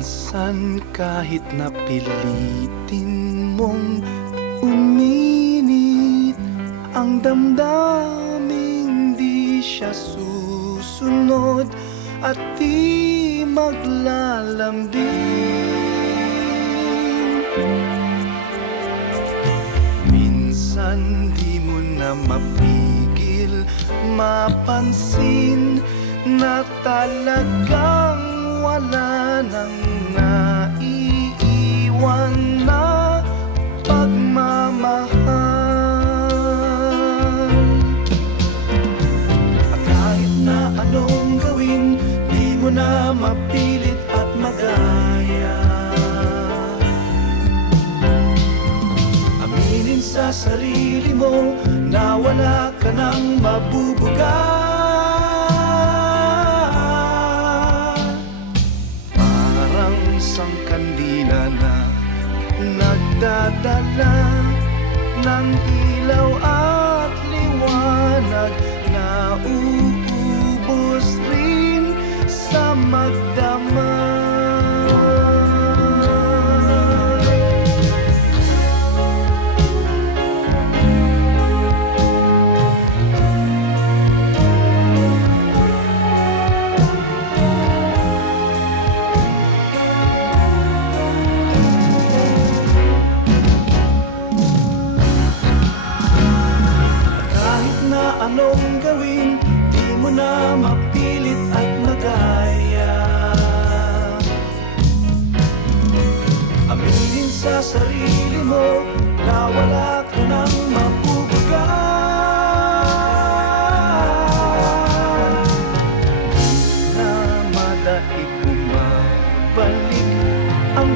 Minsan kahit napilitin mong uminit ang damdaming di siya susunod at di maglalambing. Minsan di mo na mapigil mapansin na talagang wala nang naiiwan na pagmamahal. At kahit na anong gawin, di mo na mapilit at magaya. Aminin sa sarili mo na wala ka nang mabubuga. Isang kandila na nagdadala ng ilaw at liwanag na uubos rin sa magdamag. Anong gawin, di mo na mapilit at magaya. Aminin sa sarili mo na wala ka nang mabubuga. Di na madaig bumabalik ang